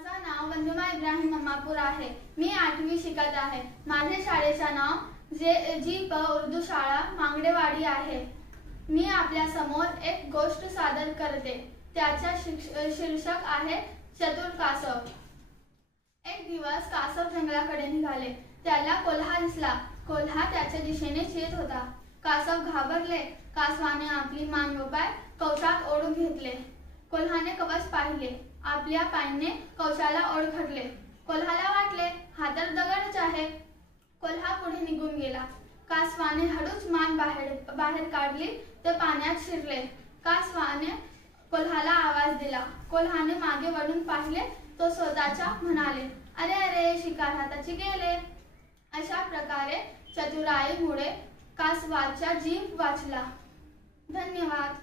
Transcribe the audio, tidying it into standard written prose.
माझं नाव वंदुमा इब्राहिम अम्मापूर आहे। मी 8वी शिकत आहे। माझे शाळेचे नाव जी.प. उर्दू शाळा मांगडेवाडी आहे। मी आपल्या समोर एक गोष्ट सादर करते। त्याचा शीर्षक आहे चतुर कासव। एक दिवस कासव जंगलाकडे निघाले। त्याला कोल्हा दिसला। कोल्हा त्याच्या दिशेने येत होता। कासव घाबरले। कासवाने आपली मान व पाय कवचात ओढून घेतले। कोल्हाने कवच पाहिले। आपल्या पायाने कवचाला ओरखडले। कोल्हाला वाटले हा तर दगडच आहे। कोल्हा पुढे निघून गेला। कासवाने हळूच मान बाहेर काढली तर पाण्यात शिरले। कासवाने कोल्हाला आवाज दिला। कोल्हाने मागे वळून पाहिले तो स्वतःच्या म्हणाले, अरे अरे, शिकार हाताची गेले। अशा प्रकारे चतुराईमुळे कासवाचा जीव वाचला। धन्यवाद।